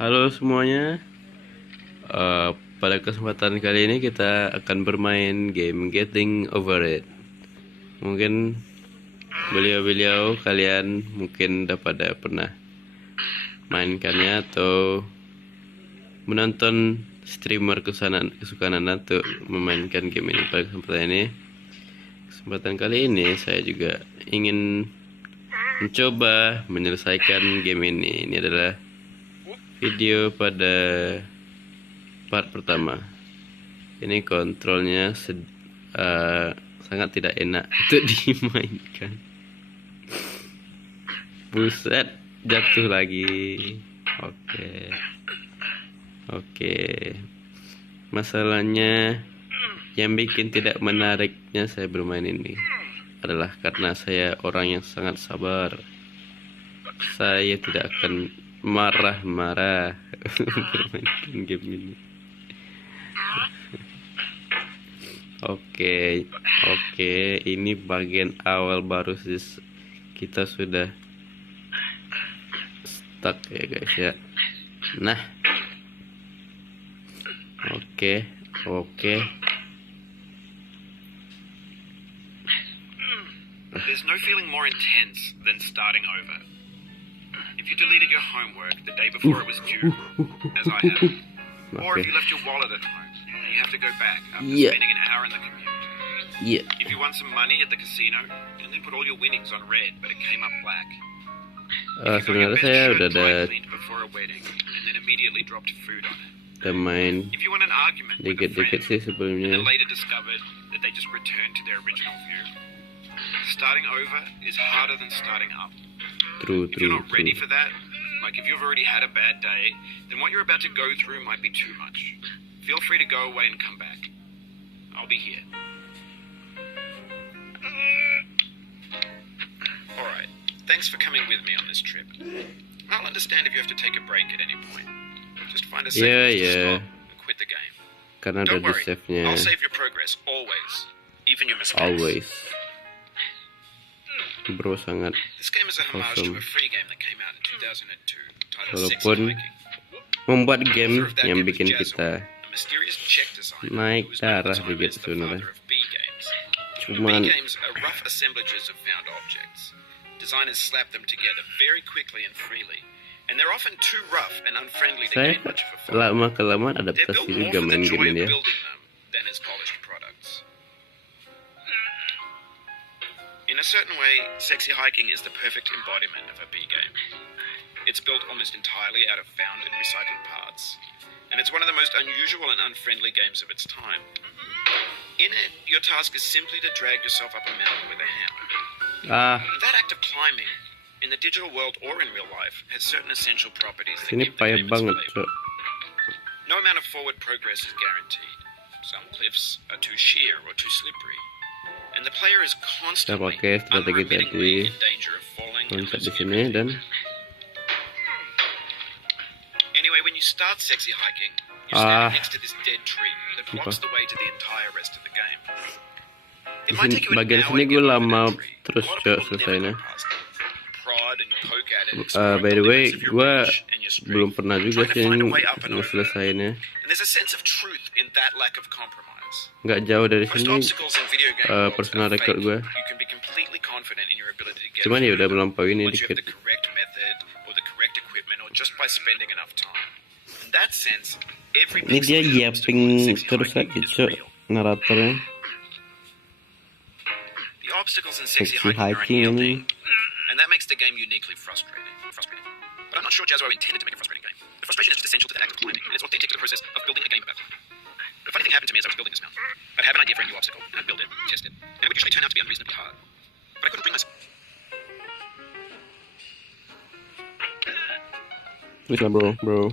Halo semuanya. Pada kesempatan kali ini kita akan bermain game Getting Over It. Mungkin beliau-beliau kalian mungkin pada pernah mainkannya atau menonton streamer kesukaan Anda untuk memainkan game ini. Pada kesempatan kali ini saya juga ingin mencoba menyelesaikan game ini. Ini adalah video pada part pertama. Ini kontrolnya sangat tidak enak untuk dimainkan. Buset, jatuh lagi. Oke. Masalahnya yang bikin tidak menariknya saya bermain ini adalah karena saya orang yang sangat sabar. Saya tidak akan marah-marah bermain game ini. Oke, ini bagian awal baru sih kita sudah stuck ya guys ya. Nah, oke. There's no feeling more intense than starting over. If you deleted your homework the day before it was due, as I have, or if you left your wallet at home, and you have to go back after spending an hour in the commute. If you won some money at the casino and then put all your winnings on red, but it came up black. Sebenarnya saya udah ada before a wedding and then immediately dropped food on it. Main If you won an argument with a dikit-dikit sih friend sebelumnya. and then later discovered that they just returned to their original view. Starting over is harder than starting up. True. If you're not ready for that, like if you've already had a bad day, then what you're about to go through might be too much. Feel free to go away and come back. I'll be here. Alright, thanks for coming with me on this trip. I'll understand if you have to take a break at any point. Just find a safe place to stop and quit the game. Karena Don't ada di worry, save-nya. I'll save your progress, always. Even your mistakes. Always. Bro sangat This game is a homage to awesome. a free game that came out in 2002 titled Walaupun Sexy Hiking. membuat game Author of that yang game was bikin Jazzle, kita a mysterious Czech designer naik who's known darah at the time dikit as the sebenarnya. father of B games. Cuman B games are rough assemblages of found objects. Designers slap them together very quickly and freely, and they're often too rough and unfriendly to saya gain much of a fun. lama-kelamaan They're built adaptasi more juga for the main joy game of ini ya. building them than as polished products. In a certain way, Sexy Hiking is the perfect embodiment of a B game. It's built almost entirely out of found and recycled parts, and it's one of the most unusual and unfriendly games of its time. In it, your task is simply to drag yourself up a mountain with a hammer. That act of climbing, in the digital world or in real life, has certain essential properties that Sini give the payah game its banget, flavor. Cok. No amount of forward progress is guaranteed. Some cliffs are too sheer or too slippery, and the player is constantly, pakai strategi unremittingly tadi in danger of falling and konsep di losing sini everything. dan Anyway, when you start Sexy Hiking, you stand next to this dead tree that blocks the way to the entire rest of the game. It might take you an bagian hour sini to gue get over lama that tree. terus A lot of Cok people never selesainya. go past it. Prod and poke at it, By the way, limits of your gue reach and your strength, belum pernah juga trying to sih find a way up and over. ngeselesainya. And there's a sense of truth in that lack of compromise. Nggak jauh dari Most sini obstacles in video game worlds personal are record fake. gue. You can be completely confident in your ability to get Cuman ya through udah them melampaui ini once you have dikit. the correct method or the correct equipment or just by spending enough time. In that sense, every Ini dia pixel yapping terus lagi Cok naratornya. The obstacles in Sexy Sexy Hiking are Hiking unyielding, ini. and that makes the game uniquely frustrating. But I'm not sure Jazzo intended to make a frustrating game. The frustration is just essential to the act of climbing, and it's authentic to the process of building a game about climbing. The funny thing happened to me as I was building this mountain. I'd have an idea for a new obstacle, and I'd build it, test it, and it would usually turn out to be unreasonably hard. But I couldn't bring myself. Please lah bro.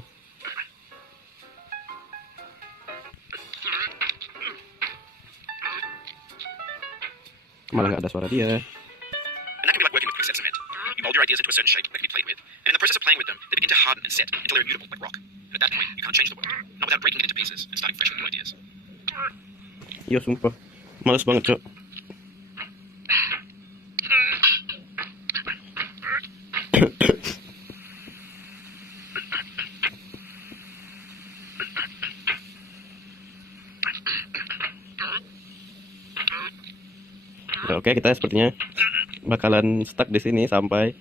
Malah nggak ada suara dia. And that can be like working with quick sets of cement. You mold your ideas into a certain shape that can be played with, and in the process of playing with them, they begin to harden and set until they're immutable like rock. And at that point, you can't change the world, not without breaking it into pieces and starting fresh with new ideas. Iya sumpah, males banget Cok. Oke, kita sepertinya bakalan stuck di sini sampai.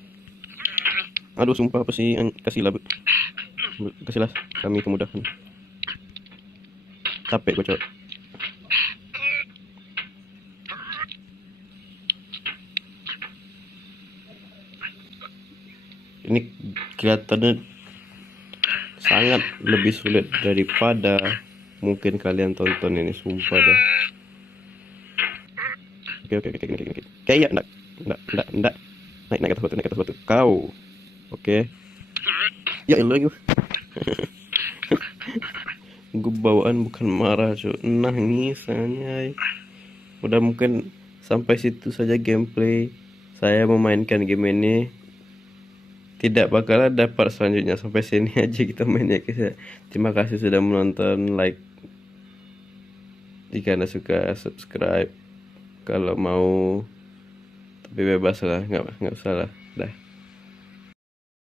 Aduh, sumpah apa sih? Kasihlah, kasihlah kami kemudahan. Capek gue cowok. Ini kelihatannya sangat lebih sulit daripada mungkin kalian tonton ini, sumpah dah. Oke. Kayak enggak. Naik ke atas batu. Kau. Oke. Ya Allah gue. Gue bawaan bukan marah, cuy. Nangis anjay. Udah, mungkin sampai situ saja gameplay saya memainkan game ini. Tidak bakal ada part selanjutnya. Sampai sini aja kita mainnya, guys. Terima kasih sudah menonton. Like jika anda suka, subscribe kalau mau, tapi bebas lah, nggak usah lah. Dah.